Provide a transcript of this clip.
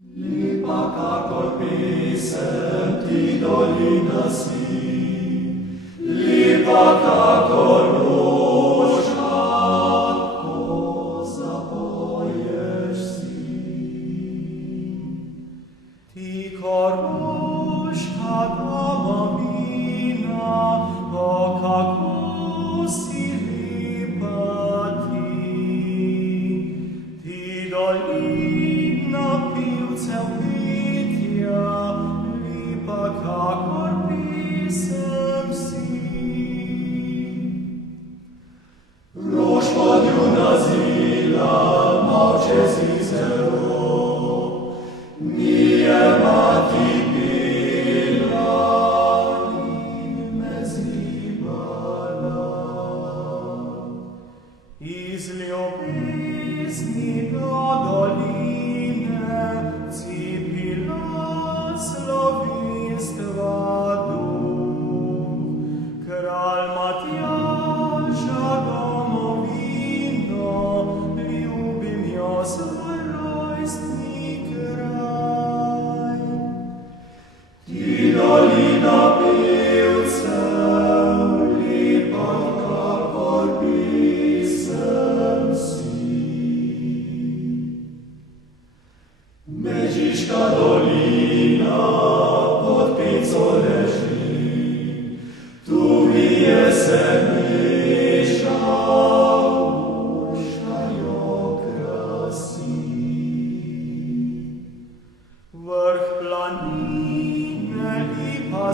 Lipa ca colpisem ti dolina si, lipa ca cornușa o zapoieš si. Ti cornușa domina, o cacu si lipa ti. Ti dolina piuceu vitia, lipa ca corpisem si. Roș podiuna zila, mau ce zizero, mie mati pila, ime zibala. Izljubisni doline, cipila slovinstva duh. Kralj Matjaža domovino, ljubim jo svoj rojstni kraj. Ti dolina pivcev, lipa ca corpisem si. Međiška dolina pod pico leži, tu vije se miša, uša jo krasi. Vrh planine lipa